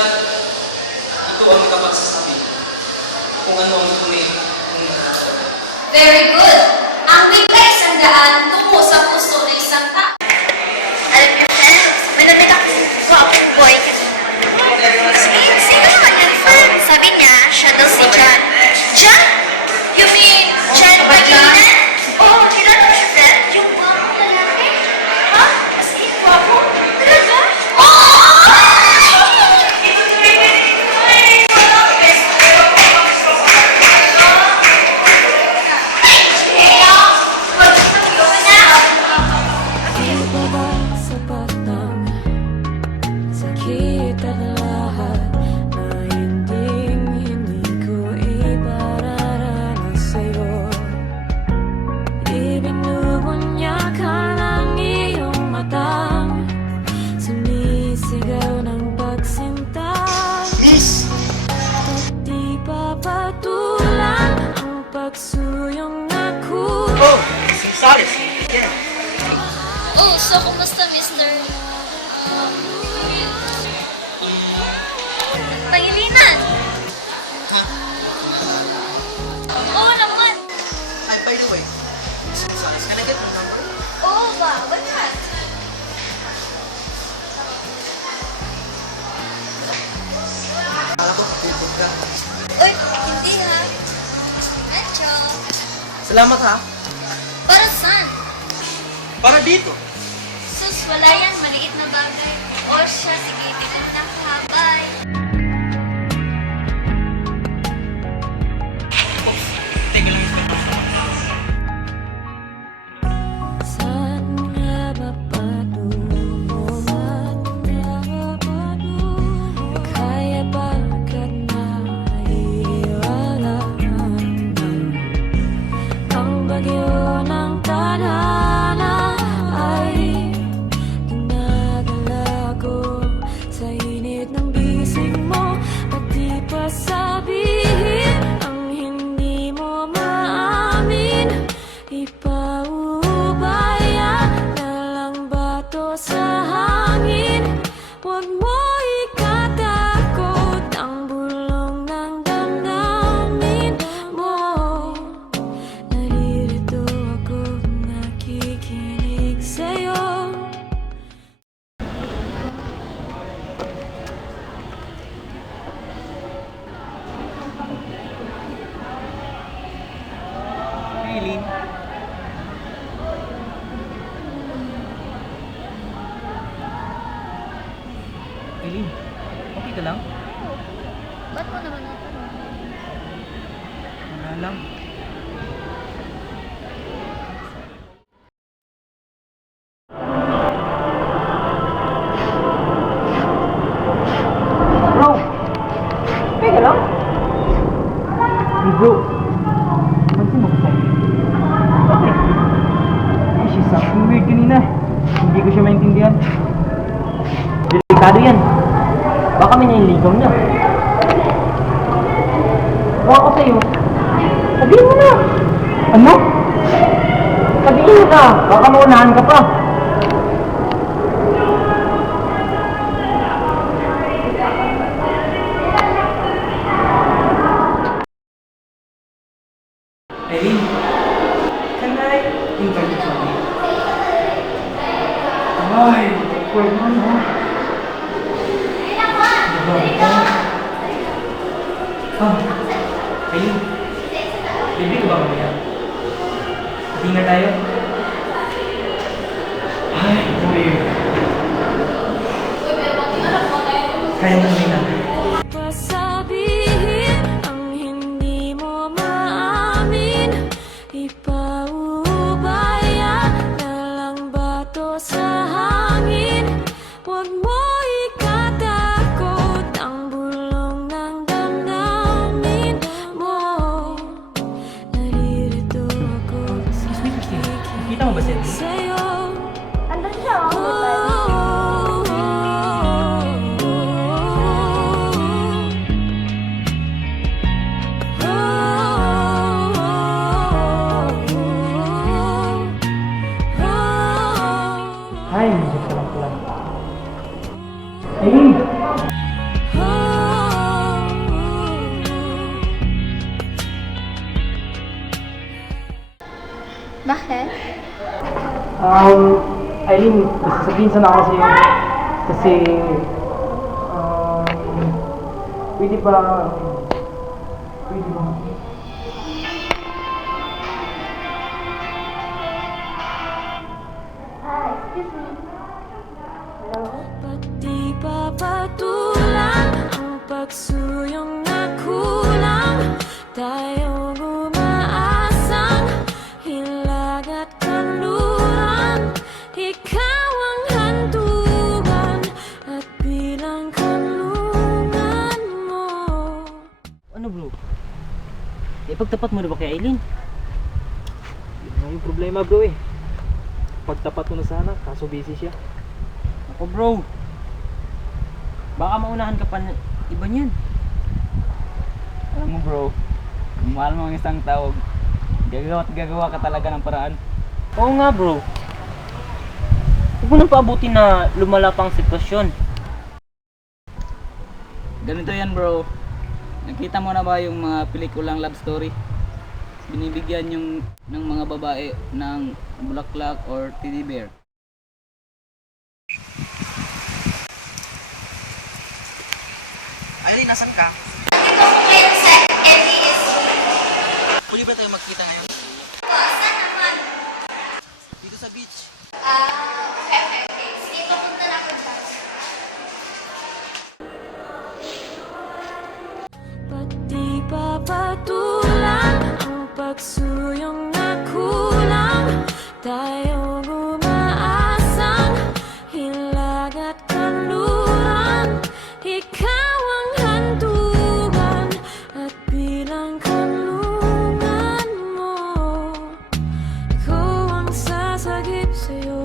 At ito ang nakapagsasabi kung ano ang tunay ng nakakatawa. Very good! Ang bigay isang daan tungo sa puso ng isang tao. Alam niyo, friends, may nabit akong gwapong boy kanina. Sino naman yan, friend? Sabi niya, siya daw si John. John? You mean John Pagilinan? Oo, kilala mo siya, friend? Yung gwapong lalaki? Ha? As in, gwapo? Talaga? Oh, so kumusta, Mr. Pangilinan? Oo naman. Hi, by the way, Salis, can I get your number? Oo ba? Ba't not? Akala ko, bubog ka. Uy, hindi ha. Medyo. Salamat ha. Para saan? Para dito. Sus, wala yan. Maliit na bagay. O siya, sige, bilang na ha. Bye. Teka lang, Mr. Saan nga ba patungo? Kaya bakit nahihirapan ang bagyo ng tadhana ay dinadala ko sa init ng bisig mo, pati pa sabihin ang hindi mo maamin. Ipaubaya na lang ba to sa hangin? Huwag mo ikatakot ang bulong ng damdamin mo. Naririto ako, nakikinig sa'yo. Eileen. Eileen, okay ka lang? Ba't mo naman natanong? Wala lang. Bro! Okay ka lang? Hey bro, pansin mo ko sa'yo. Bakit? Ay, she's acting weird kanina. Hindi ko siya maintindihan. Delikado yan. Baka may nililigaw niya. Kung ako sa'yo, sabihin mo na. Ano? Sabihin mo na. Baka maunahan ka pa. Eileen, can I invite you something? Ay, awkward man, ha? Diba ito? Eileen, baby ko ba mamaya? Dinner tayo? Ay, boy. Kaya mo rin natin. Pasabihin ang hindi mo maamin. Ipaubaya na lang ba to sa hangin? Huwag mo ikatakot ang bulong ng damdamin mo. Naririto ako, Kita mo ba siya? sa'yo. Andun siya, oh. Ay, medyo ka lang pala. Eileen! Oh Bakit? Aileen, sasabihin sana ako sa'yo. Kasi, pwede ba... Excuse me. Hello? Ba't di pa patulang ang pagsuyong na kulang? Tayong umaasang hilag at kanluran. Ikaw ang handugan at bilang kanlungan mo. Ano bro? Ipagtapat mo na ba kay Aileen? Yun nga yung problema bro eh. Pagtapat ko na sana, kaso busy siya. Ako bro, baka maunahan ka pa ng iba niyan. Alam mo bro, kung mahal mo ang isang tao, gagawa at gagawa ka talaga ng paraan. Oo nga bro. Huwag mo nang paabutin na lumala pang sitwasyon. Ganito yan bro, nakita mo na ba yung mga pelikulang love story? Binibigyan yung ng mga babae ng bulaklak or teddy bear. Aileen, nasan ka? Ito ngayon sa LES. Pwede ba tayo magkita ngayon? Saan naman? Dito sa beach. Okay. Sige, papunta na ako dyan. Ba't di pa patulang ang pagsuyong na kulang? Tayong umaasang hilag at kanluran. Ikaw ang handugan at bilang kanlungan mo. Ikaw ang sasagip sa'yo.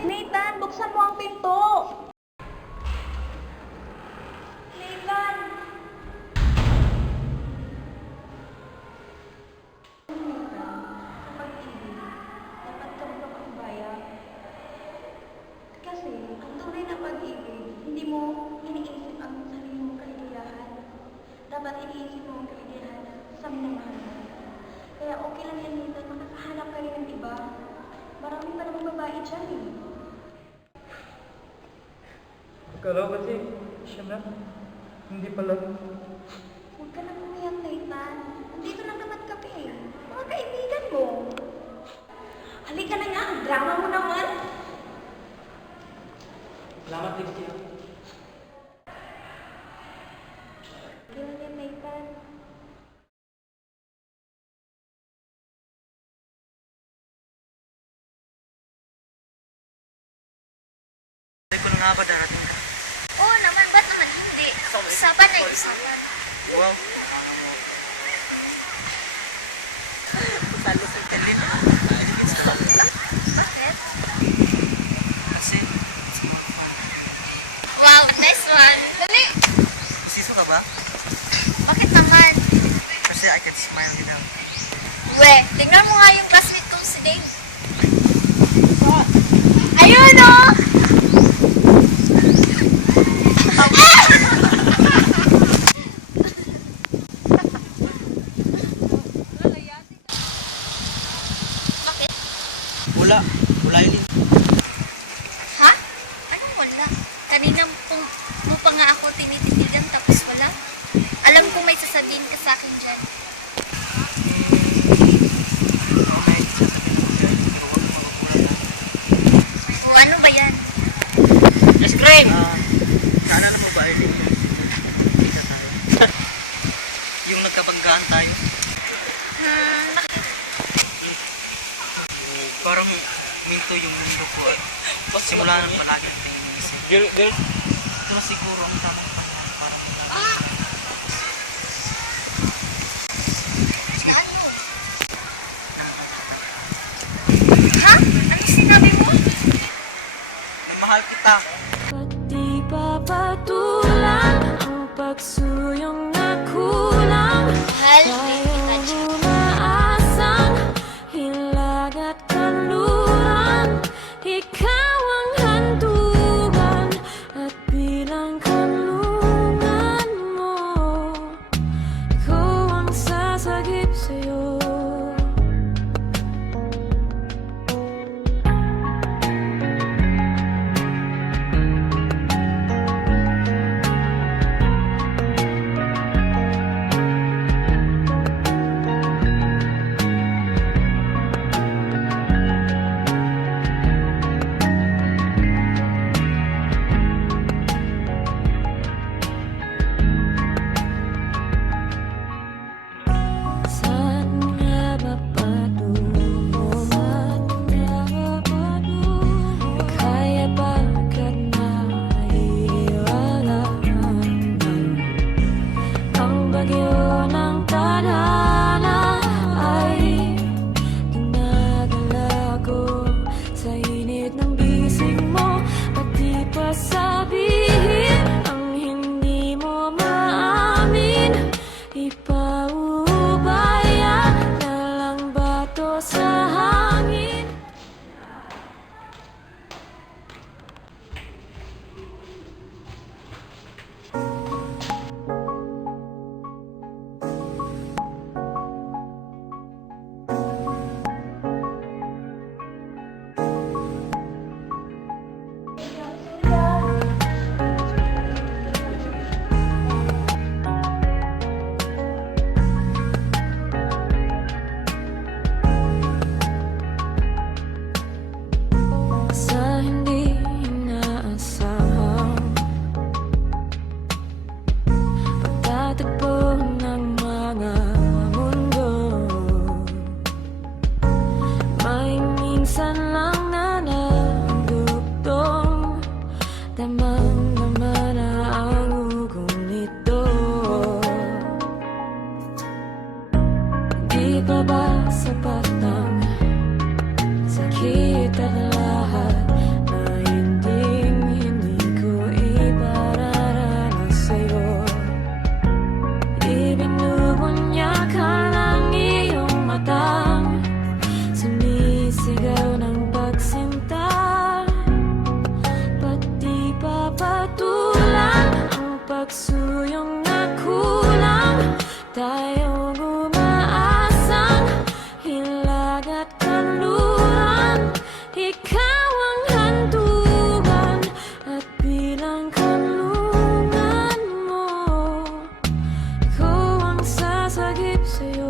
Nathan, buksan mo ang pinto! Nathan! Pag-ibig, dapat ka magpapakubaya. Kasi, ang tunay na pag-ibig, hindi mo iniisip ang sarili mong kaligayahan. Dapat iniisip mo ang kaligayahan sa minamahal mo. Kaya okay lang yan, Nathan, makakahanap ka rin ng iba. Marami pa namang babae dyan eh. Akala ko kasi, siya na. Hindi pala. Huwag ka nang umiyak, Nathan. Nandito lang naman kami. Mga kaibigan mo. Halika na nga, ang drama mo naman. Salamat din siya. Hindi lang yan, Nathan. Sabi ko na nga ba darating ka? Oo naman, ba't naman hindi? Usapan na usapan. Wow. Talo sa Aileen. Bakit? Kasi, Wow, nice one. Dali! isiso ka ba? Bakit naman? Kasi I can smile without. We, tingnan mo nga yung classmate kong si Dave. Ayun o! Bakit? Wala. Wala Aileen. Ha? Anong wala? Kanina mo pa nga ako tinititigan tapos wala. Alam ko may sasabihin ka sa akin dyan. Okay, sasabihin ko sa'yo. O ano ba yan? Let's Greg! Naalala mo ba Aileen? Kita tayo. Yung nagkabanggaan tayo. Bakit? Parang minto yung mundo ko at simula nang palagi ang tingin-isip. Ito na siguro ang tamang parang Na ano? Ha? Ano sinabi mo? Ipaubaya na lang ba to sa hangin? Sa hindi inaasahang pagtatagpo ng mga mundo, may minsan lang na nandugtong, damang-dama na ang ugong nito. Di pa ba sapat ang sakit at lahat na hindi ko ipararanas sa'yo? Ibinubunya ka ng iyong matang, sumisigaw ng pagsinta. Pati papatulan ang pagsuyong na kulang, tayong umaasang hilag at kanluran. Ikaw ang handugan at bilang kanlungan mo, ikaw ang sasagip sa'yo.